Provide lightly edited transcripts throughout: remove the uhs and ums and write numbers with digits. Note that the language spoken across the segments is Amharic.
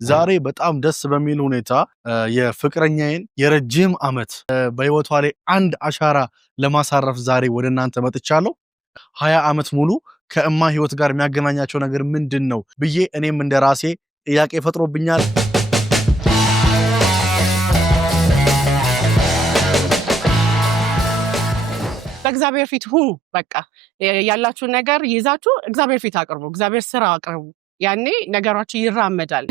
ዛሬ በጣም ደስ በሚል ሁኔታ የፍቅረኛዬን የረጅም ዓመት በህይወቷ ላይ አንድ አሻራ ለማሳረፍ ዛሬ ወደ እናንተ መጥቻለሁ። 20 ዓመት ሙሉ ከእማ ህይወት ጋር የሚያገናኛቸው ነገር ምንድነው ብዬ እኔም እንደራሴ ጥያቄ ፈጥሮብኛል። በእግዚአብሔር ፊት ሁኑ። በቃ ያላችሁ ነገር ይዛችሁ እግዚአብሔር ፊት አቅርቡ። እግዚአብሔር ስራ አቅርቡ። ያኔ ነገራችሁ ይራመዳል።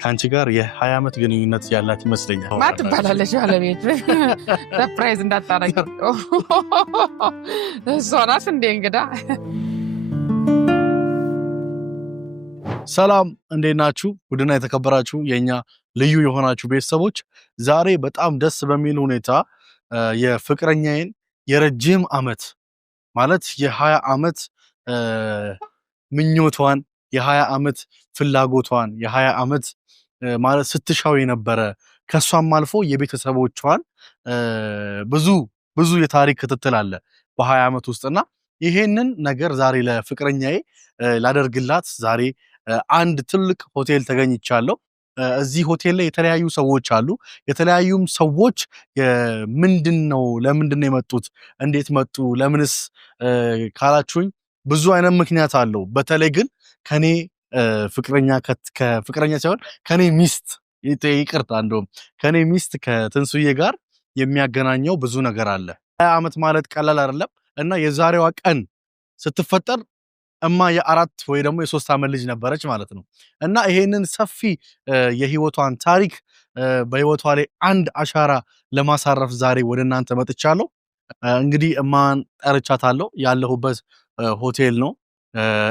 ካንቺ ጋር የ20 ዓመት ግንኙነት ያላት ይመስለኛል። ማን ትባላለች ባለቤት? ሰርፕራይዝ እንዳታረጊ። እሷ ናት እንዴ እንግዳ? ሰላም እንዴት ናችሁ? ውድና የተከበራችሁ የኛ ልዩ የሆናችሁ ቤተሰቦች ዛሬ በጣም ደስ በሚል ሁኔታ የፍቅረኛዬን የረጅም ዓመት ማለት የ20 ዓመት ምኞቷን የ20 ዓመት ፍላጎቷን የ20 ዓመት ማለት ስትሻው የነበረ ከሷም አልፎ የቤተሰቦቿን ብዙ የታሪክ ክትትል አለ በ20 ዓመት ውስጥና ይሄንን ነገር ዛሬ ለፍቅረኛዬ ላደርግላት ዛሬ አንድ ትልቅ ሆቴል ተገኝቻለሁ። እዚህ ሆቴል ላይ የተለያዩ ሰዎች አሉ። የተለያዩም ሰዎች ምንድነው ለምንድነው የመጡት እንዴት መጡ ለምንስ ካላችሁኝ ብዙ አይነት ምክንያት አለው። በተለይ ግን ከኔ ከፍቅረኛ ሳይሆን ከኔ ሚስት ይቅርታ እንደውም ከኔ ሚስት ከትንሱዬ ጋር የሚያገናኘው ብዙ ነገር አለ። 20 ዓመት ማለት ቀላል አይደለም እና የዛሬዋ ቀን ስትፈጠር እማ የ4 ወይ ደግሞ የ3 ዓመት ልጅ ነበረች ማለት ነው። እና ይሄንን ሰፊ የህይወቷን ታሪክ በህይወቷ ላይ አንድ አሻራ ለማሳረፍ ዛሬ ወደ እናንተ መጥቻለሁ። እንግዲህ እማን ጠርቻታለሁ። ያለሁበት ሆቴል ነው።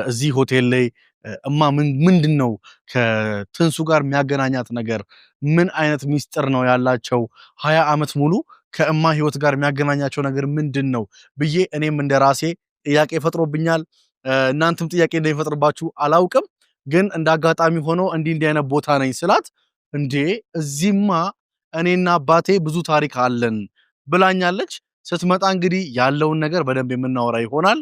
እዚህ ሆቴል ላይ እማ ምንድነው ከትንሱ ጋር የሚያገናኛት ነገር ምን አይነት ሚስጥር ነው ያላቸው 20 ዓመት ሙሉ ከእማ ህይወት ጋር የሚያገናኛቸው ነገር ምንድነው ብዬ እኔም እንደራሴ ጥያቄ ፈጥሮብኛል። እናንተም ጥያቄ እንደሚፈጥርባችሁ አላውቅም። ግን እንዳጋጣሚ ሆኖ እንዲህ አይነት ቦታ ነኝ ስላት እንዴ እዚህማ እኔና አባቴ ብዙ ታሪክ አለን ብላኛለች። ስትመጣ እንግዲህ ያለውን ነገር በደንብ የምናወራ ይሆናል።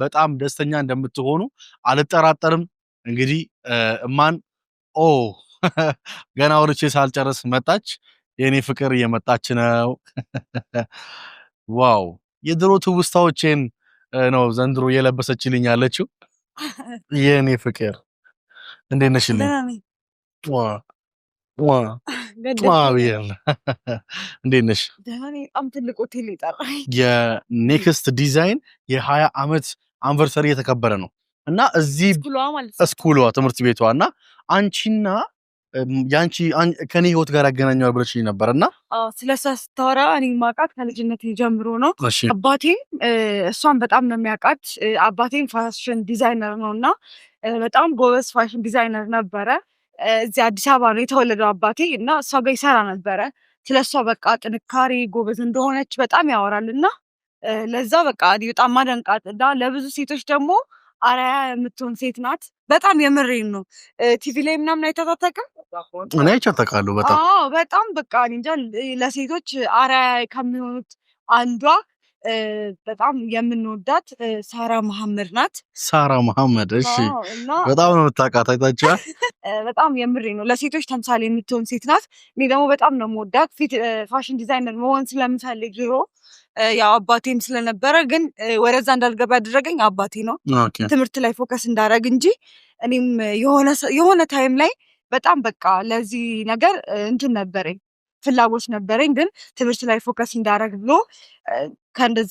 በጣም ደስተኛ እንደምትሆኑ አልጠራጠርም። እንግዲህ እማን ገና ወርቼ ሳልጨርስ መጣች። የኔ ፍቅር እየመጣች ነው። ዋው የድሮ ትውስታዎቼን ነው ዘንድሮ እየለበሰችልኝ ያለችው። የኔ ፍቅር እንዴት ነሽልኝ? ማቢየል እንዴት ነሽ? ደህና በጣም ትልቅ ሆቴል ይጠራኝ። የኔክስት ዲዛይን የ20 ዓመት አንቨርሰሪ የተከበረ ነው እና እዚህ ስኩሏ ትምህርት ቤቷ እና አንቺና ያንቺ ከኔ ህይወት ጋር ያገናኘው ብለሽኝ ነበርና ስለሷ ስታወራ እኔ ማቃት ከልጅነት ጀምሮ ነው። አባቴ እሷን በጣም ነው የሚያውቃት። አባቴም ፋሽን ዲዛይነር ነውና በጣም ጎበዝ ፋሽን ዲዛይነር ነበረ። እዚህ አዲስ አበባ ነው የተወለደው አባቴ እና እሷ ጋር ይሰራ ነበረ። ስለሷ በቃ ጥንካሬ ጎበዝ እንደሆነች በጣም ያወራልና ለዛ በቃ በጣም ማደንቃት እና ለብዙ ሴቶች ደግሞ አራያ የምትሆን ሴት ናት። በጣም የምሬን ነው። ቲቪ ላይ ምናምን አይታታቀም እኔ አይቻታቃለሁ። በጣም በቃ እንጃ ለሴቶች አራያ ከሚሆኑት አንዷ በጣም የምንወዳት ሳራ መሐመድ ናት። ሳራ መሐመድ እሺ፣ በጣም ነው የምታውቃት። አይታችኋል። በጣም የምሬን ነው። ለሴቶች ተምሳሌ የምትሆን ሴት ናት። እኔ ደግሞ በጣም ነው የምወዳት። ፋሽን ዲዛይነር መሆን ስለምፈልግ ድሮ ያው አባቴም ስለነበረ ግን ወደዛ እንዳልገባ ያደረገኝ አባቴ ነው። ትምህርት ላይ ፎከስ እንዳደረግ እንጂ እኔም የሆነ ታይም ላይ በጣም በቃ ለዚህ ነገር እንትን ነበረኝ ፍላጎት ነበረኝ። ግን ትምህርት ላይ ፎከስ እንዳደረግ ብሎ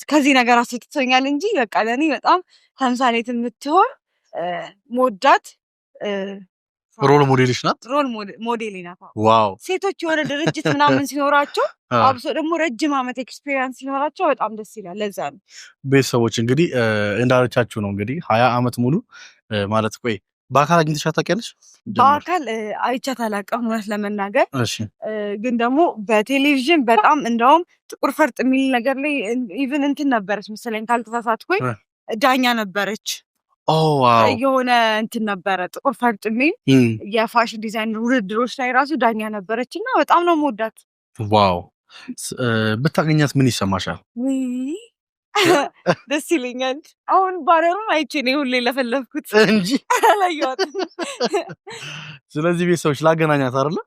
ከዚህ ነገር አስወጥቶኛል እንጂ በቃ ለእኔ በጣም ተምሳሌት የምትሆን ሞዳት ሮል ሞዴልሽ ናት። ሮል ሞዴል ናት። ዋው ሴቶች የሆነ ድርጅት ምናምን ሲኖራቸው አብሶ ደግሞ ረጅም ዓመት ኤክስፒሪየንስ ሲኖራቸው በጣም ደስ ይላል። ለዛ ነው ቤተሰቦች እንግዲህ እንዳለቻችሁ ነው እንግዲህ 20 ዓመት ሙሉ ማለት ቆይ በአካል አግኝተሻት ታውቂያለሽ? በአካል አይቻት አላውቅም እውነት ለመናገር። ግን ደግሞ በቴሌቪዥን በጣም እንደውም ጥቁር ፈርጥ የሚል ነገር ላይ ኢቭን እንትን ነበረች መሰለኝ ካልተሳሳትኩኝ ዳኛ ነበረች። የሆነ እንትን ነበረ ጥቁር ፈርጥ የሚል የፋሽን ዲዛይን ውድድሮች ላይ ራሱ ዳኛ ነበረች እና በጣም ነው የምወዳት። ዋው ብታገኛት ምን ይሰማሻል? ደስ ይለኛል። አሁን ባነሩን አይቼ ነው ሁሌ ለፈለፍኩት እንጂ አላየኋትም። ስለዚህ ቤተሰቦች ላገናኛት አይደለ?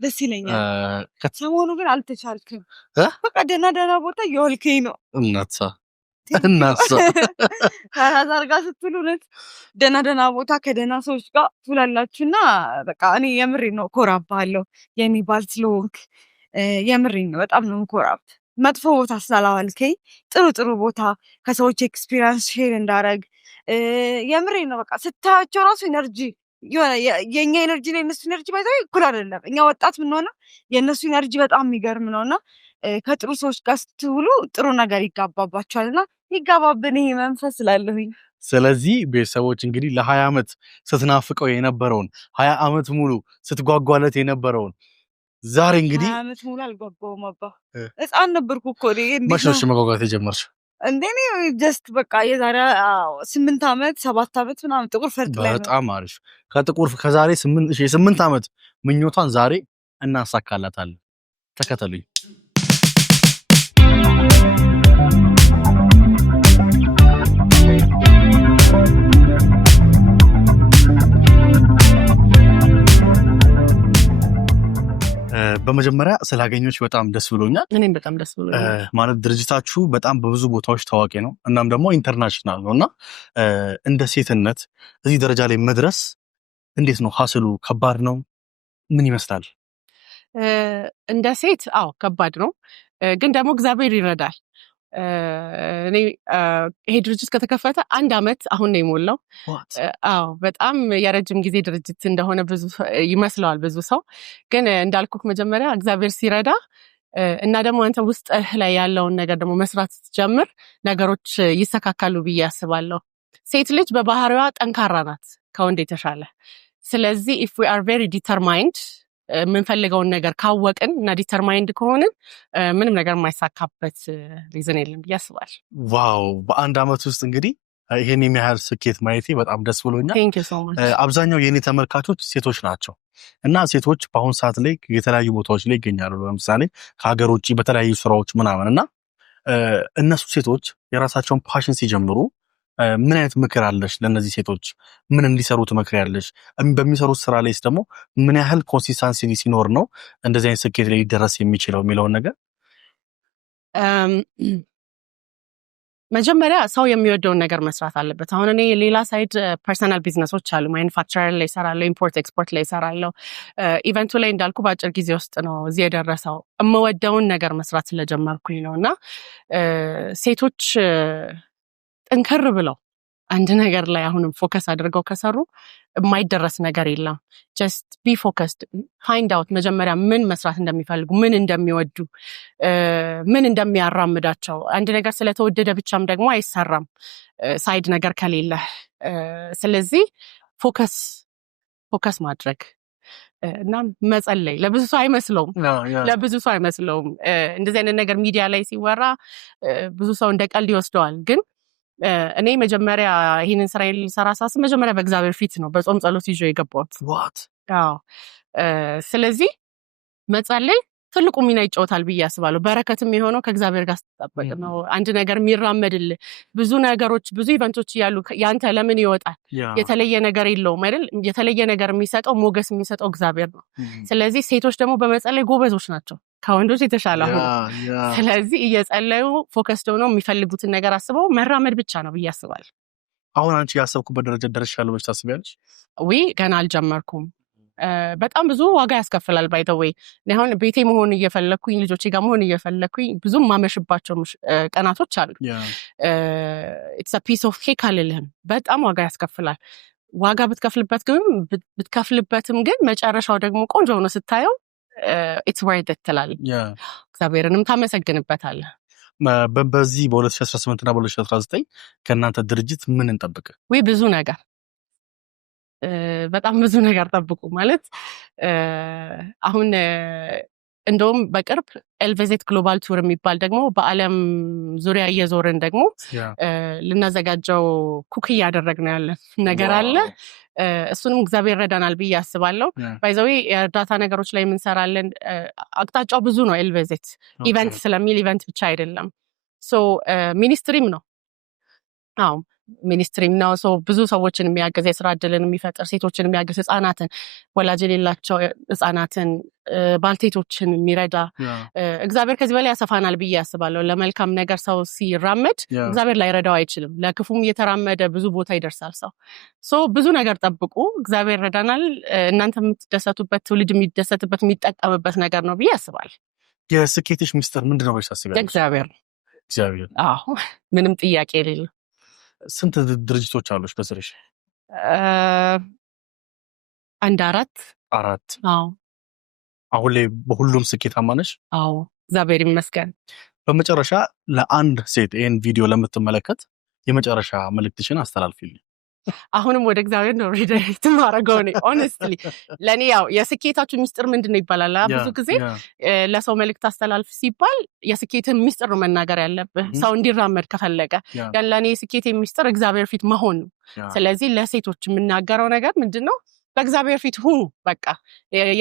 ደስ ይለኛል። ሰሞኑ ግን አልተቻልክም። በቃ ደህና ቦታ እየዋልከኝ ነው። እናሳ ከራዛር ጋር ስትሉ እውነት ደህና ቦታ ከደህና ሰዎች ጋር ትውላላችሁና በቃ እኔ የምሬን ነው ኮራብሃለሁ የሚባል ስለሆንክ የምሬን ነው በጣም ነው ኮራብ። መጥፎ ቦታ ስላላዋልከኝ ጥሩ ቦታ ከሰዎች ኤክስፒሪየንስ ሼር እንዳረግ የምሬን ነው። በቃ ስታያቸው ራሱ ኤነርጂ የኛ ኤነርጂ ላይ እነሱ ኤነርጂ ባይዘው እኩል አይደለም። እኛ ወጣት ምንሆነ የእነሱ ኤነርጂ በጣም የሚገርም ነውና ከጥሩ ሰዎች ጋር ስትውሉ ጥሩ ነገር ይጋባባቸዋልና ይጋባብን ይሄ መንፈስ ስላለሁኝ። ስለዚህ ቤተሰቦች እንግዲህ ለ20 ዓመት ስትናፍቀው የነበረውን 20 ዓመት ሙሉ ስትጓጓለት የነበረውን ዛሬ እንግዲህ 20 ዓመት ሙሉ አልጓጓውም አባ ህፃን ነበርኩ እኮ መቼ ነው መጓጓት የጀመርሽ? እንደኔ ጀስት በቃ የዛሬ 8 ዓመት 7 ዓመት ምናምን ጥቁር ፈርጥ ላይ ነው። በጣም አሪፍ። ከዛሬ 8 ዓመት ምኞቷን ዛሬ እናሳካላታለን። ተከተሉኝ። በመጀመሪያ ስላገኘች በጣም ደስ ብሎኛል። እኔም በጣም ደስ ብሎኛል። ማለት ድርጅታችሁ በጣም በብዙ ቦታዎች ታዋቂ ነው፣ እናም ደግሞ ኢንተርናሽናል ነው እና እንደ ሴትነት እዚህ ደረጃ ላይ መድረስ እንዴት ነው? ሀስሉ ከባድ ነው? ምን ይመስላል? እንደ ሴት ከባድ ነው፣ ግን ደግሞ እግዚአብሔር ይረዳል። እኔ ይሄ ድርጅት ከተከፈተ 1 ዓመት አሁን ነው የሞላው። በጣም የረጅም ጊዜ ድርጅት እንደሆነ ብዙ ይመስለዋል ብዙ ሰው። ግን እንዳልኩት መጀመሪያ እግዚአብሔር ሲረዳ እና ደግሞ አንተ ውስጥ ላይ ያለውን ነገር ደግሞ መስራት ስትጀምር ነገሮች ይስተካካሉ ብዬ አስባለሁ። ሴት ልጅ በባህሪዋ ጠንካራ ናት ከወንድ የተሻለ። ስለዚህ if we are very determined የምንፈልገውን ነገር ካወቅን እና ዲተርማይንድ ከሆንን ምንም ነገር የማይሳካበት ሪዝን የለም ብዬ አስባለሁ። ዋው! በ1 ዓመት ውስጥ እንግዲህ ይሄን የሚያህል ስኬት ማየቴ በጣም ደስ ብሎኛል። ቴንክ ዩ ሶ ማች። አብዛኛው የኔ ተመልካቾች ሴቶች ናቸው እና ሴቶች በአሁኑ ሰዓት ላይ የተለያዩ ቦታዎች ላይ ይገኛሉ። ለምሳሌ ከሀገር ውጭ በተለያዩ ስራዎች ምናምን እና እነሱ ሴቶች የራሳቸውን ፓሽን ሲጀምሩ ምን አይነት ምክር አለሽ ለእነዚህ ሴቶች? ምን እንዲሰሩ ትመክሪያለሽ? በሚሰሩት ስራ ላይስ ደግሞ ምን ያህል ኮንሲስታንሲ ሲኖር ነው እንደዚህ አይነት ስኬት ላይ ሊደረስ የሚችለው የሚለውን ነገር? መጀመሪያ ሰው የሚወደውን ነገር መስራት አለበት። አሁን እኔ ሌላ ሳይድ ፐርሰናል ቢዝነሶች አሉ። ማኑፋክቸር ላይ እሰራለሁ፣ ኢምፖርት ኤክስፖርት ላይ እሰራለሁ። ኢቨንቱ ላይ እንዳልኩ በአጭር ጊዜ ውስጥ ነው እዚህ የደረሰው የምወደውን ነገር መስራት ስለጀመርኩኝ ነው። እና ሴቶች ጠንከር ብለው አንድ ነገር ላይ አሁንም ፎከስ አድርገው ከሰሩ የማይደረስ ነገር የለም። ጀስት ቢ ፎከስድ፣ ፋይንድ አውት መጀመሪያ ምን መስራት እንደሚፈልጉ፣ ምን እንደሚወዱ፣ ምን እንደሚያራምዳቸው። አንድ ነገር ስለተወደደ ብቻም ደግሞ አይሰራም ሳይድ ነገር ከሌለ። ስለዚህ ፎከስ ማድረግ እና መጸለይ። ለብዙ ሰው አይመስለውም እንደዚህ አይነት ነገር ሚዲያ ላይ ሲወራ ብዙ ሰው እንደ ቀልድ ይወስደዋል። ግን እኔ መጀመሪያ ይህንን ስራ ልሰራ ሳስብ መጀመሪያ በእግዚአብሔር ፊት ነው በጾም ጸሎት ይዤ የገባሁት። ስለዚህ መጸለይ ትልቁ ሚና ይጫወታል ብዬ አስባለሁ። በረከትም የሆነው ከእግዚአብሔር ጋር ስትጠበቅ ነው። አንድ ነገር የሚራመድልህ ብዙ ነገሮች ብዙ ኢቨንቶች እያሉ ያንተ ለምን ይወጣል? የተለየ ነገር የለውም አይደል? የተለየ ነገር የሚሰጠው ሞገስ የሚሰጠው እግዚአብሔር ነው። ስለዚህ ሴቶች ደግሞ በመጸለይ ጎበዞች ናቸው ከወንዶች የተሻለ አሁን። ስለዚህ እየጸለዩ ፎከስ ሆነው የሚፈልጉትን ነገር አስበው መራመድ ብቻ ነው ብዬ አስባለሁ። አሁን አንቺ ያሰብኩበት ደረጃ ደርሻለሁ ብለሽ ታስቢያለሽ? ገና አልጀመርኩም። በጣም ብዙ ዋጋ ያስከፍላል። ባይ ዘ ዌይ አሁን ቤቴ መሆን እየፈለኩኝ ልጆቼ ጋር መሆን እየፈለኩኝ ብዙም ማመሽባቸው ቀናቶች አሉ። ኢትስ አ ፒስ ኦፍ ኬክ አልልህም። በጣም ዋጋ ያስከፍላል። ዋጋ ብትከፍልበትም ግን መጨረሻው ደግሞ ቆንጆ ሆኖ ስታየው ኢትስ ወርት ኢት ትላለህ። እግዚአብሔርንም ታመሰግንበታለህ። በዚህ በ2018 እና በ2019 ከእናንተ ድርጅት ምን እንጠብቅ? ብዙ ነገር በጣም ብዙ ነገር ጠብቁ። ማለት አሁን እንደውም በቅርብ ኤልቬዜት ግሎባል ቱር የሚባል ደግሞ በዓለም ዙሪያ እየዞርን ደግሞ ልናዘጋጀው ኩክ እያደረግን ያለ ነገር አለ። እሱንም እግዚአብሔር ረዳናል ብዬ አስባለሁ። ባይዘዌ የእርዳታ ነገሮች ላይ የምንሰራለን። አቅጣጫው ብዙ ነው። ኤልቬዜት ኢቨንት ስለሚል ኢቨንት ብቻ አይደለም። ሶ ሚኒስትሪም ነው አዎ ሚኒስትሪም ነው ሶ ብዙ ሰዎችን የሚያገዝ የስራ እድልን የሚፈጥር ሴቶችን የሚያገዝ ህፃናትን ወላጅ የሌላቸው ህፃናትን ባልቴቶችን የሚረዳ እግዚአብሔር ከዚህ በላይ ያሰፋናል ብዬ አስባለሁ ለመልካም ነገር ሰው ሲራመድ እግዚአብሔር ላይረዳው አይችልም ለክፉም እየተራመደ ብዙ ቦታ ይደርሳል ሰው ሶ ብዙ ነገር ጠብቁ እግዚአብሔር ይረዳናል እናንተ የምትደሰቱበት ትውልድ የሚደሰትበት የሚጠቀምበት ነገር ነው ብዬ አስባለሁ የስኬትሽ ሚስጥር ምንድነው ብለሽ ታስቢያለሽ እግዚአብሔር አዎ ምንም ጥያቄ የሌለው ስንት ድርጅቶች አሉሽ በስርሽ? አንድ አራት አዎ አሁን ላይ በሁሉም ስኬታማ ነሽ? አዎ እግዚአብሔር ይመስገን በመጨረሻ ለአንድ ሴት ይሄን ቪዲዮ ለምትመለከት የመጨረሻ መልእክትሽን አስተላልፊልኝ አሁንም ወደ እግዚአብሔር ነው ሪዳይሬክት ማድረገው ነው ሆነስትሊ ለኔ ያው የስኬታችሁ ሚስጥር ምንድነው ይባላል ብዙ ጊዜ ለሰው መልእክት አስተላልፍ ሲባል የስኬትን ሚስጥር ነው መናገር ያለብህ ሰው እንዲራመድ ከፈለገ ለኔ የስኬት ሚስጥር እግዚአብሔር ፊት መሆን ነው ስለዚህ ለሴቶች የምናገረው ነገር ምንድነው በእግዚአብሔር ፊት ሁኑ በቃ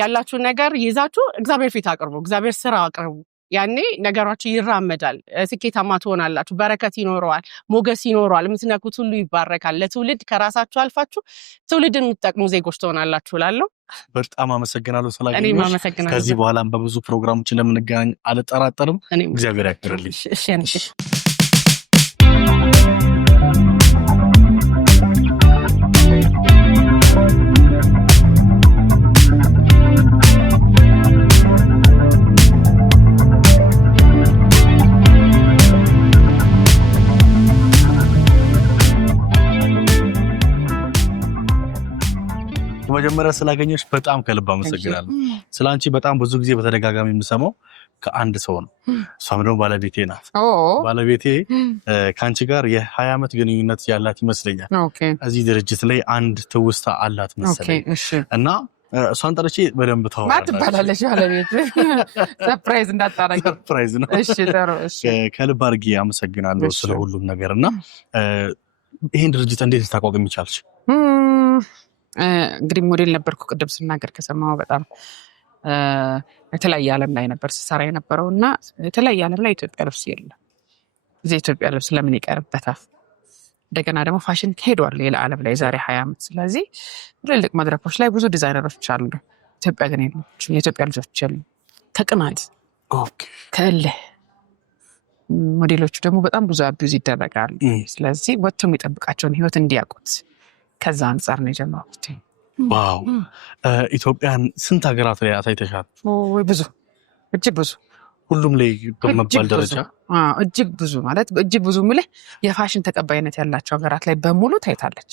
ያላችሁ ነገር ይዛችሁ እግዚአብሔር ፊት አቅርቡ እግዚአብሔር ስራ አቅርቡ ያኔ ነገራችሁ ይራመዳል ስኬታማ ትሆናላችሁ በረከት ይኖረዋል ሞገስ ይኖረዋል የምትነኩት ሁሉ ይባረካል ለትውልድ ከራሳችሁ አልፋችሁ ትውልድን የምትጠቅሙ ዜጎች ትሆናላችሁ እላለሁ በጣም አመሰግናለሁ ስላገኘሁሽ ከዚህ በኋላም በብዙ ፕሮግራሞች እንደምንገናኝ አልጠራጠርም እግዚአብሔር ያክብርልኝ እሺ መጀመሪያ ስላገኘሽ በጣም ከልብ አመሰግናለሁ ስላንቺ በጣም ብዙ ጊዜ በተደጋጋሚ የምሰማው ከአንድ ሰው ነው እሷም ደግሞ ባለቤቴ ናት ባለቤቴ ካንቺ ጋር የ20 ዓመት ግንኙነት ያላት ይመስለኛል እዚህ ድርጅት ላይ አንድ ትውስታ አላት መሰለኝ እና እሷን ጠርቼ በደንብ ታወራለች ማትባላለሽ ባለቤት ሰርፕራይዝ እንዳታረጊ ሰርፕራይዝ ነው እሺ ጥሩ እሺ ከልብ አድርጌ አመሰግናለሁ ስለ ሁሉም ነገርና ይሄን ድርጅት እንዴት ልታቋቁም ይቻልሽ እንግዲህ ሞዴል ነበርኩ ቅድም ስናገር ከሰማው በጣም የተለያየ ዓለም ላይ ነበር ስሰራ የነበረውና የተለያየ ዓለም ላይ ኢትዮጵያ ልብስ የለም እዚህ ኢትዮጵያ ልብስ ለምን ይቀርበታል እንደገና ደግሞ ፋሽን ሄዷል ሌላ ዓለም ላይ ዛሬ 20 ዓመት ስለዚህ ትልልቅ መድረኮች ላይ ብዙ ዲዛይነሮች አሉ ኢትዮጵያ ግን የለም የኢትዮጵያ ልጆች የሉም ከቅናት ከእልህ ሞዴሎቹ ደግሞ በጣም ብዙ አቢዩዝ ይደረጋሉ ስለዚህ ወጥቶ የሚጠብቃቸውን ህይወት እንዲያውቁት ከዛ አንጻር ነው የጀመርኩት ዋው ኢትዮጵያን ስንት ሀገራት ላይ አሳይተሻል ብዙ እጅግ ብዙ ሁሉም ላይ በመባል ደረጃ እጅግ ብዙ ማለት እጅግ ብዙ ምልህ የፋሽን ተቀባይነት ያላቸው ሀገራት ላይ በሙሉ ታይታለች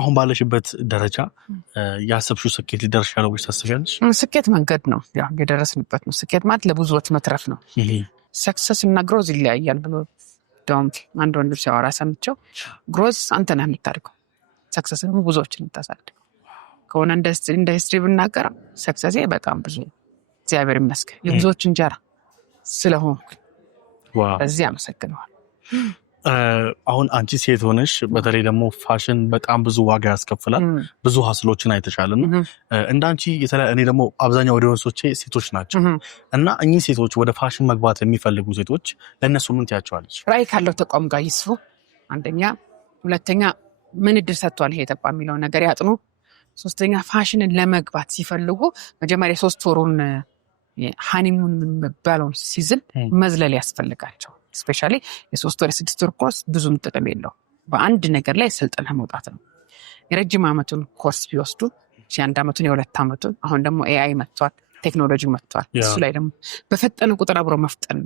አሁን ባለሽበት ደረጃ ያሰብሽው ስኬት ሊደርሻለው ወይ ታስቢያለሽ ስኬት መንገድ ነው ያው የደረስንበት ነው ስኬት ማለት ለብዙዎች መትረፍ ነው ሰክሰስ እና ግሮዝ ይለያያል ብሎ ዶንት አንድ ወንድ ሲያወራ ሰምቼው ግሮዝ አንተ ነህ የምታድገው ሰክሰስ ደግሞ ብዙዎችን የምታሳድገው ከሆነ ኢንዱስትሪ ብናገር ሰክሰሴ በጣም ብዙ እግዚአብሔር ይመስገን የብዙዎች እንጀራ ስለሆንኩ እዚህ አመሰግነዋል አሁን አንቺ ሴት ሆነሽ በተለይ ደግሞ ፋሽን በጣም ብዙ ዋጋ ያስከፍላል ብዙ ሀስሎችን አይተሻልና እንዳንቺ እኔ ደግሞ አብዛኛው ኦዲየንሶቼ ሴቶች ናቸው እና እኚህ ሴቶች ወደ ፋሽን መግባት የሚፈልጉ ሴቶች ለእነሱ ምን ትያቸዋለች ራዕይ ካለው ተቋም ጋር ይስሩ አንደኛ ሁለተኛ ምን እድል ሰጥቷል ይሄ ተቋም የሚለው ነገር ያጥኑ ሶስተኛ ፋሽንን ለመግባት ሲፈልጉ መጀመሪያ 3 ወሩን ሃኒሙን የሚባለው ሲዝን መዝለል ያስፈልጋቸው ስፔሻሊ የ3 ወር 6 ወር ኮርስ ብዙም ጥቅም የለው በአንድ ነገር ላይ ስልጠና መውጣት ነው የረጅም ዓመቱን ኮርስ ቢወስዱ የ1 ዓመቱን የ2 ዓመቱን አሁን ደግሞ ኤአይ መጥቷል ቴክኖሎጂ መጥቷል እሱ ላይ ደግሞ በፈጠነ ቁጥር አብሮ መፍጠን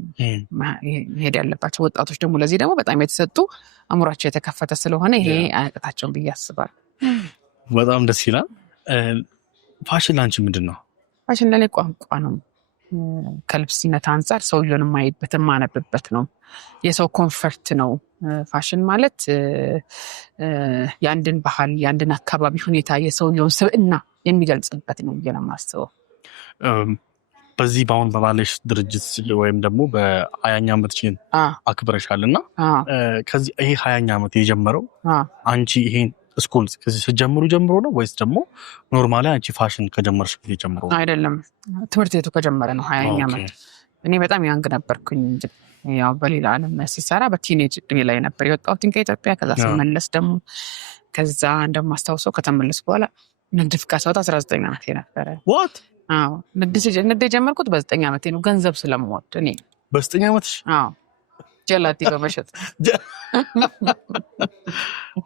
መሄድ ያለባቸው ወጣቶች ደግሞ ለዚህ ደግሞ በጣም የተሰጡ አእምሯቸው የተከፈተ ስለሆነ ይሄ አያቅታቸውም ብዬ አስባለሁ በጣም ደስ ይላል ፋሽን ላንቺ ምንድነው ፋሽን ለኔ ቋንቋ ነው ከልብስነት አንጻር ሰውየውን ማይበት ማነብበት ነው የሰው ኮንፈርት ነው ፋሽን ማለት ያንድን ባህል ያንድን አካባቢ ሁኔታ የሰውየውን ስብዕና የሚገልጽበት ነው የማስበው በዚህ ባውን በባለሽ ድርጅት ወይም ደግሞ በ20ኛ ዓመትሽን አክብረሻልና ከዚህ ይሄ 20ኛ ዓመት የጀመረው አንቺ ይሄን ስኩል ከዚህ ጀምሩ ጀምሮ ነው ወይስ ደግሞ ኖርማሊ አንቺ ፋሽን ከጀመርሽ ጊዜ ጀምሮ አይደለም ትምህርት ቤቱ ከጀመረ ነው 20ኛ ዓመት እኔ በጣም ያንግ ነበርኩኝ እንጂ ያው በሌላ ዓለም ሲሰራ በቲኔጅ እድሜ ላይ ነበር የወጣሁት ከኢትዮጵያ። ከዛ ስመለስ ደግሞ ከዛ እንደማስታውሰው ከተመለስኩ በኋላ ንግድ ፍቃድ ሳወጣ 19 ዓመቴ ነበረ። what አዎ ንግድ የጀመርኩት በ9 ዓመቴ ነው፣ ገንዘብ ስለምወድ እኔ በ9 ዓመትሽ? አዎ ጀላቲ በመሸጥ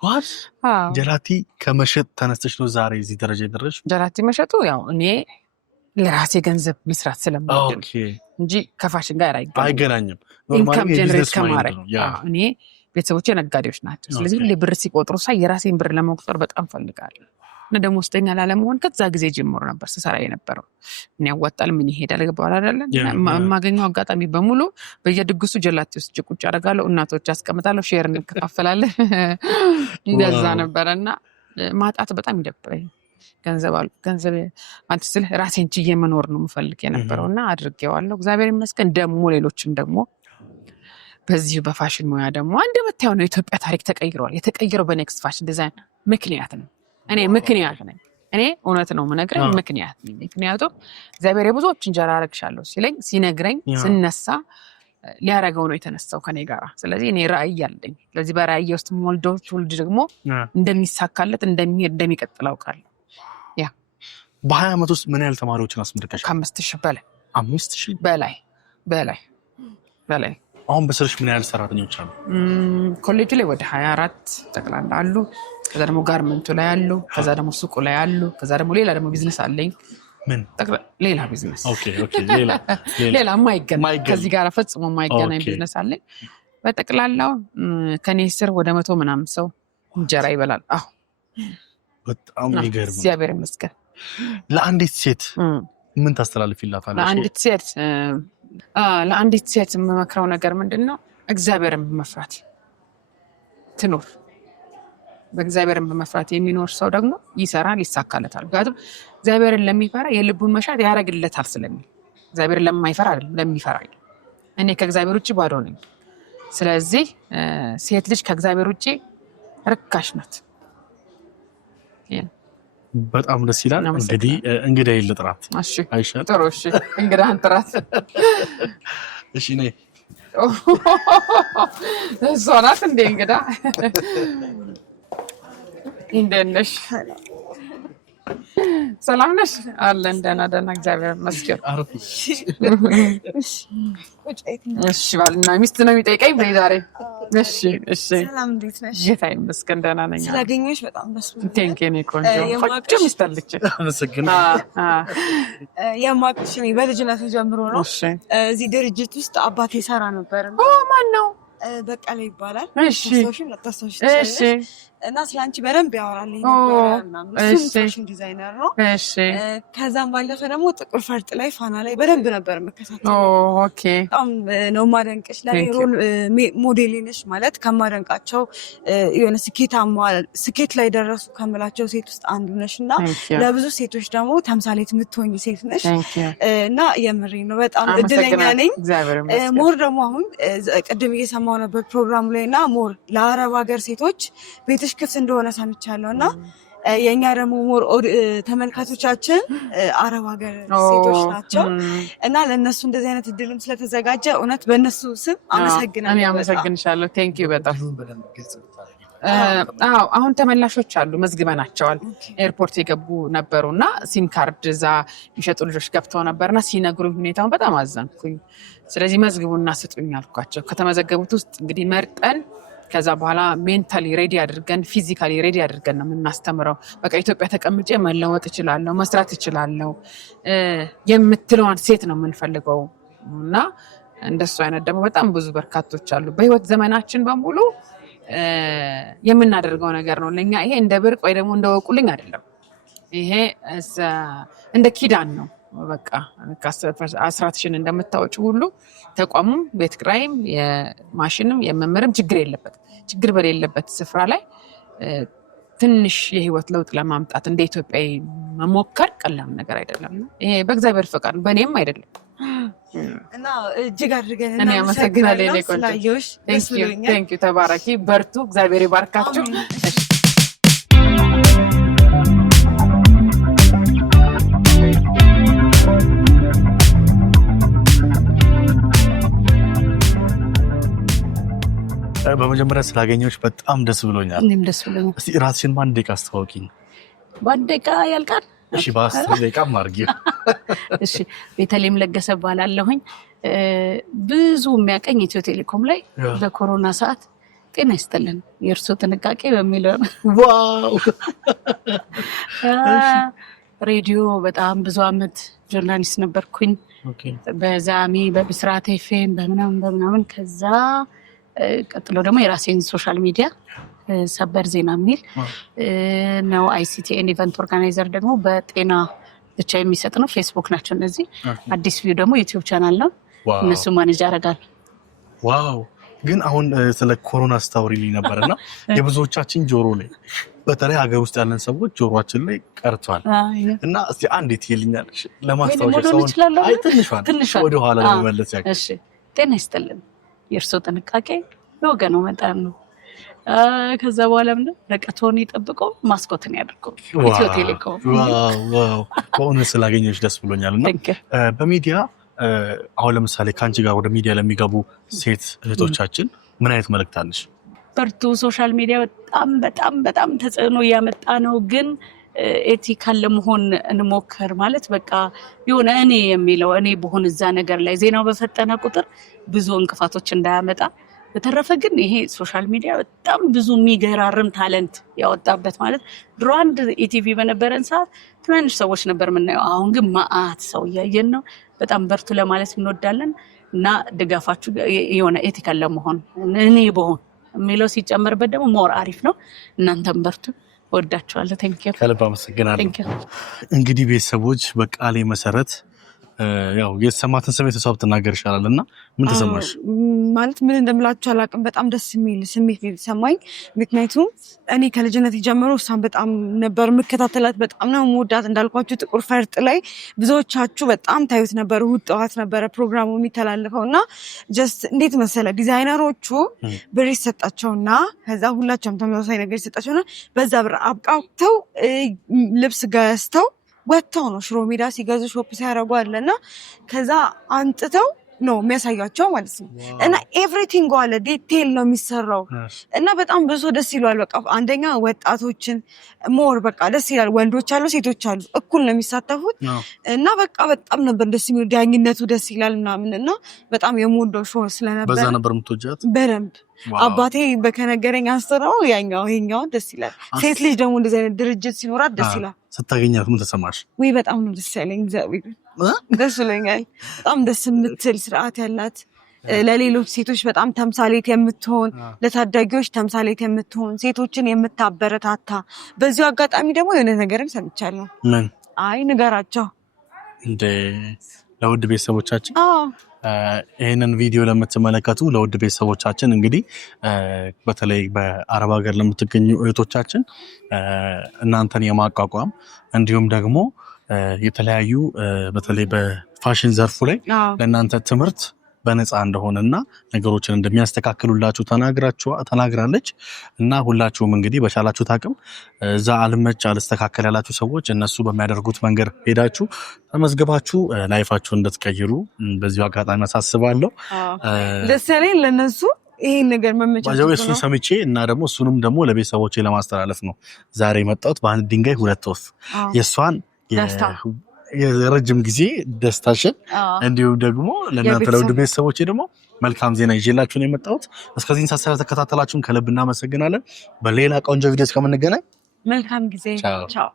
what ጀላቲ ከመሸጥ ተነስተሽ ነው ዛሬ እዚህ ደረጃ የደረስሽ? ጀላቲ መሸጡ ያው እኔ ለራሴ ገንዘብ መስራት ስለምወድ እንጂ ከፋሽን ጋር አይገናኝም። ኢንካም ጀነሬት ከማድረግ እኔ ቤተሰቦቼ ነጋዴዎች ናቸው። ስለዚህ ሁሌ ብር ሲቆጥሩ ሳይ የራሴን ብር ለመቁጠር በጣም ፈልጋለሁ እና ደሞዝተኛ ላለመሆን ከዛ ጊዜ ጀምሮ ነበር ስሰራ የነበረው። ምን ያዋጣል ምን ይሄዳል ገባው አይደል? የማገኘው አጋጣሚ በሙሉ በየድግሱ ጀላቲ ውስጥ ቁጭ አደርጋለሁ፣ እናቶች አስቀምጣለሁ፣ ሼር እንከፋፈላለን። እንደዛ ነበርና ማጣት በጣም ይደብረኝ። ገንዘብ ማለት ስለ ራሴን ችዬ መኖር ነው የምፈልግ የነበረውና አድርጌዋለሁ እግዚአብሔር ይመስገን። ደግሞ ሌሎችም ደግሞ በዚህ በፋሽን ሙያ ደግሞ እንደምታየው ነው የኢትዮጵያ ታሪክ ተቀይሯል። የተቀየረው በኔክስት ፋሽን ዲዛይን ምክንያት ነው። እኔ ምክንያት ነኝ። እኔ እውነት ነው የምነግረኝ ምክንያት ነኝ። ምክንያቱም እግዚአብሔር የብዙዎች እንጀራ አረግሻለሁ ሲለኝ ሲነግረኝ ስነሳ ሊያረገው ነው የተነሳው ከኔ ጋር። ስለዚህ እኔ ራዕይ አለኝ። ስለዚህ በራዕይ ውስጥ ሞልዶ ትውልድ ደግሞ እንደሚሳካለት እንደሚቀጥል አውቃለሁ። ያ በ20 ዓመት ውስጥ ምን ያህል ተማሪዎችን አስመርቀሻል? 5000 በላይ 5000 በላይ አሁን በስርሽ ምን ያህል ሰራተኞች አሉ? ኮሌጅ ላይ ወደ 24 ጠቅላላ አሉ። ከዛ ደግሞ ጋርመንቱ ላይ አሉ። ከዛ ደግሞ ሱቁ ላይ አሉ። ከዛ ደግሞ ሌላ ደግሞ ቢዝነስ አለኝ። ምን ሌላ ቢዝነስ? ኦኬ ሌላ የማይገናኝ ከዚህ ጋር ፈጽሞ የማይገናኝ ቢዝነስ አለኝ። በጠቅላላው ከኔ ስር ወደ 100 ምናምን ሰው እንጀራ ይበላል። አዎ በጣም ይገርም። እግዚአብሔር ይመስገን። ለአንዲት ሴት ምን ታስተላልፊላታለሽ? ለአንዲት ሴት የምመክረው ነገር ምንድነው? እግዚአብሔርን በመፍራት ትኖር። በእግዚአብሔርን በመፍራት የሚኖር ሰው ደግሞ ይሰራል፣ ይሳካለታል። ምክንያቱም እግዚአብሔርን ለሚፈራ የልቡን መሻት ያደርግለታል ስለሚል። እግዚአብሔርን ለማይፈራ አይደለም ለሚፈራ። እኔ ከእግዚአብሔር ውጭ ባዶ ነኝ። ስለዚህ ሴት ልጅ ከእግዚአብሔር ውጭ ርካሽ ናት። በጣም ደስ ይላል። እንግዲህ እንግዳ ይልጥራት። እሺ አይሻል? ጥሩ። እሺ እንግዳህን ጥራት። እሺ ነይ። እሷ ናት እንደ እንግዳ። እንደት ነሽ? ሰላም ነሽ? አለን ደህና እግዚአብሔር ይመስገን። እሺ ባልና ሚስት ነው የሚጠይቀኝ በዛሬ። እሺ ሰላም እንዴት ነሽ? ጌታ ይመስገን ደህና ነኝ። ስላገኘሁሽ በጣም ደስ ብሎኛል። ቴንኪው ኔ ቆንጆ ሚስት አለች። አመሰግናለሁ። የማውቅሽ እኔ በልጅነቴ ጀምሮ ነው። እዚህ ድርጅት ውስጥ አባቴ ሰራ ነበር። ማን ነው? በቀለ ይባላል። እሺ እሺ እና ስላንቺ በደንብ ያወራልኝ ነበር ምናምን። እሱ ፋሽን ዲዛይነር ነው። እሺ ከዛም ባለፈ ደግሞ ጥቁር ፈርጥ ላይ ፋና ላይ በደንብ ነበር የምከታተለው። ኦኬ በጣም ነው ማደንቅሽ። ላይ ሮል ሞዴል ነሽ ማለት ከማደንቃቸው የሆነ ስኬት ላይ ደረሱ ከምላቸው ሴት ውስጥ አንዱ ነሽ እና ለብዙ ሴቶች ደግሞ ተምሳሌት የምትሆኝ ሴት ነሽ እና የምሬ ነው በጣም እድለኛ ነኝ። ሞር ደግሞ አሁን ቅድም እየሰማሁ ነበር ፕሮግራሙ ላይ እና ሞር ለአረብ ሀገር ሴቶች ቤትሽ ክፍት እንደሆነ ሰምቻለሁ እና የኛ ደግሞ ሞር ተመልካቾቻችን አረብ ሀገር ሴቶች ናቸው እና ለነሱ እንደዚህ አይነት እድልም ስለተዘጋጀ እውነት በእነሱ ስም አመሰግናለሁ። እኔ አመሰግንሻለሁ። ቴንኪው በጣም። አሁን ተመላሾች አሉ፣ መዝግበናቸዋል። ኤርፖርት የገቡ ነበሩና ሲም ካርድ እዛ የሚሸጡ ልጆች ገብተው ነበርና ሲነግሩኝ ሁኔታውን በጣም አዘንኩኝ። ስለዚህ መዝግቡና ስጡኝ አልኳቸው። ከተመዘገቡት ውስጥ እንግዲህ መርጠን ከዛ በኋላ ሜንታሊ ሬዲ አድርገን ፊዚካሊ ሬዲ አድርገን ነው የምናስተምረው። በቃ ኢትዮጵያ ተቀምጬ መለወጥ እችላለሁ፣ መስራት እችላለሁ የምትለዋን ሴት ነው የምንፈልገው እና እንደሱ አይነት ደግሞ በጣም ብዙ በርካቶች አሉ። በህይወት ዘመናችን በሙሉ የምናደርገው ነገር ነው። ለኛ ይሄ እንደ ብርቅ ወይ ደግሞ እንደ ወቁልኝ አይደለም። ይሄ እንደ ኪዳን ነው። በቃ አስራትሽን እንደምታወጪ ሁሉ ተቋሙም ቤት ኪራይም የማሽንም የመመርም ችግር በሌለበት ስፍራ ላይ ትንሽ የህይወት ለውጥ ለማምጣት እንደ ኢትዮጵያዊ መሞከር ቀላል ነገር አይደለም። ይሄ በእግዚአብሔር ፈቃድ በእኔም አይደለም እና እጅግ አድርገን እኔ አመሰግናለሁ። እኔ ቆንጆ ቴንኪው። ተባረኪ፣ በርቱ፣ እግዚአብሔር ይባርካችሁ። በመጀመሪያ ስላገኘሁሽ በጣም ደስ ብሎኛል። እኔም ደስ ብሎኛል። እስቲ ራስሽን በአንድ ደቂቃ አስተዋውቂኝ። በአንድ ደቂቃ ያልቃል? እሺ በ10 ደቂቃ አድርጊው። እሺ ቤተልሔም ለገሰ እባላለሁኝ። ብዙ የሚያቀኝ ኢትዮ ቴሌኮም ላይ በኮሮና ሰዓት ጤና ይስጥልን የእርሶ ጥንቃቄ በሚለው ዋው ሬዲዮ በጣም ብዙ አመት ጆርናሊስት ነበርኩኝ። በዛሚ በብስራት ኤፍኤም በምናምን ከዛ ቀጥሎ ደግሞ የራሴን ሶሻል ሚዲያ ሰበር ዜና የሚል ነው። አይሲቲኤን ኢቨንት ኦርጋናይዘር ደግሞ በጤና ብቻ የሚሰጥ ነው። ፌስቡክ ናቸው እነዚህ። አዲስ ቪው ደግሞ ዩቲዩብ ቻናል ነው። እነሱ ማኔጅ ያደርጋል። ዋው ግን አሁን ስለ ኮሮና ስታውሪልኝ ነበርና የብዙዎቻችን ጆሮ ላይ በተለይ ሀገር ውስጥ ያለን ሰዎች ጆሮአችን ላይ ቀርቷል እና እስቲ አንዴት ይልኛልሽ ለማስታወሻ ትንሽ ወደ ኋላ ለመመለስ ያክል። እሺ ጤና ይስጥልን የእርሶ ጥንቃቄ ለወገኑ መጣን ነው። ከዛ በኋላ ምንድን ርቀቶን ይጠብቁ ማስኮትን ያድርጉ። ኢትዮ ቴሌኮም። ዋው በእውነት ስላገኘሁሽ ደስ ብሎኛል። እና በሚዲያ አሁን ለምሳሌ ከአንቺ ጋር ወደ ሚዲያ ለሚገቡ ሴት እህቶቻችን ምን አይነት መልእክት አለሽ? በርቱ። ሶሻል ሚዲያ በጣም ተጽዕኖ እያመጣ ነው፣ ግን ኤቲካል ለመሆን እንሞክር። ማለት በቃ የሆነ እኔ የሚለው እኔ በሆን እዛ ነገር ላይ ዜናው በፈጠነ ቁጥር ብዙ እንቅፋቶች እንዳያመጣ። በተረፈ ግን ይሄ ሶሻል ሚዲያ በጣም ብዙ የሚገራርም ታለንት ያወጣበት ማለት ድሮ አንድ ኢቲቪ በነበረን ሰዓት ትናንሽ ሰዎች ነበር የምናየው። አሁን ግን ማአት ሰው እያየን ነው። በጣም በርቱ ለማለት እንወዳለን እና ድጋፋችሁ የሆነ ኤቲካል ለመሆን እኔ በሆን የሚለው ሲጨመርበት ደግሞ ሞር አሪፍ ነው። እናንተም በርቱ። ወዳችኋለሁ። ቴንኪው። ከልብ አመሰግናለሁ። እንግዲህ ቤተሰቦች በቃሌ መሰረት ያው የተሰማትን ስሜት ሰው ብትናገር ይሻላል እና ምን ተሰማሽ? ማለት ምን እንደምላችሁ አላውቅም። በጣም ደስ የሚል ስሜት የተሰማኝ ምክንያቱም እኔ ከልጅነት ጀምሮ እሷን በጣም ነበር የምከታተላት። በጣም ነው የምወዳት። እንዳልኳችሁ ጥቁር ፈርጥ ላይ ብዙዎቻችሁ በጣም ታዩት ነበር። እሑድ ጠዋት ነበረ ፕሮግራሙ የሚተላለፈው እና ጀስት እንዴት መሰለ ዲዛይነሮቹ ብር ይሰጣቸውና ከዛ ሁላቸውም ተመሳሳይ ነገር ይሰጣቸውና በዛ ብር አብቃቅተው ልብስ ገዝተው ወጥተው ነው ሽሮ ሜዳ ሲገዙ ሾፕ ሲያደርጉ አለና ከዛ አንጥተው ነው የሚያሳያቸው ማለት ነው። እና ኤቭሪቲንግ አለ ዲቴል ነው የሚሰራው እና በጣም ብዙ ደስ ይላል። በቃ አንደኛ ወጣቶችን ሞር በቃ ደስ ይላል። ወንዶች አሉ ሴቶች አሉ እኩል ነው የሚሳተፉት እና በቃ በጣም ነበር ደስ የሚል። ዳኝነቱ ደስ ይላል ምናምን እና በጣም የምወደው ሾው ስለነበር በዛ ነበር የምትወጃት በደንብ። አባቴ በከነገረኝ አንስተው ያኛው ደስ ይላል። ሴት ልጅ ደግሞ እንደዚህ አይነት ድርጅት ሲኖራት ደስ ይላል። ስታገኛት ምን ተሰማሽ? ወይ በጣም ነው ደስ ያለኝ። ደስ ብሎኛል። በጣም ደስ የምትል ስርዓት ያላት ለሌሎች ሴቶች በጣም ተምሳሌት የምትሆን ለታዳጊዎች ተምሳሌት የምትሆን ሴቶችን የምታበረታታ። በዚሁ አጋጣሚ ደግሞ የሆነ ነገርን ሰምቻለሁ። ምን? አይ ንገራቸው እንደ ለውድ ቤተሰቦቻችን ይህንን ቪዲዮ ለምትመለከቱ ለውድ ቤተሰቦቻችን እንግዲህ በተለይ በአረብ ሀገር ለምትገኙ እህቶቻችን እናንተን የማቋቋም እንዲሁም ደግሞ የተለያዩ በተለይ በፋሽን ዘርፉ ላይ ለእናንተ ትምህርት በነፃ እንደሆነና ነገሮችን እንደሚያስተካክሉላችሁ ተናግራለች። እና ሁላችሁም እንግዲህ በቻላችሁት አቅም እዛ አልመች አልስተካከል ያላችሁ ሰዎች እነሱ በሚያደርጉት መንገድ ሄዳችሁ ተመዝግባችሁ ላይፋችሁን እንድትቀይሩ በዚሁ አጋጣሚ አሳስባለሁ። ደስ ያለኝ ለነሱ ይሄን ነገር መመቻቸት ነው። እሱን ሰምቼ እና ደግሞ እሱንም ደግሞ ለቤተሰቦቼ ለማስተላለፍ ነው ዛሬ የመጣሁት። በአንድ ድንጋይ ሁለት ወፍ የእሷን የረጅም ጊዜ ደስታሽን እንዲሁም ደግሞ ለእናንተ ለውድ ቤተሰቦቼ ደግሞ መልካም ዜና ይዤላችሁ ነው የመጣሁት። እስከዚህን ሰዓት ስለተከታተላችሁን ከልብ እናመሰግናለን። በሌላ ቆንጆ ቪዲዮ እስከምንገናኝ መልካም ጊዜ። ቻው።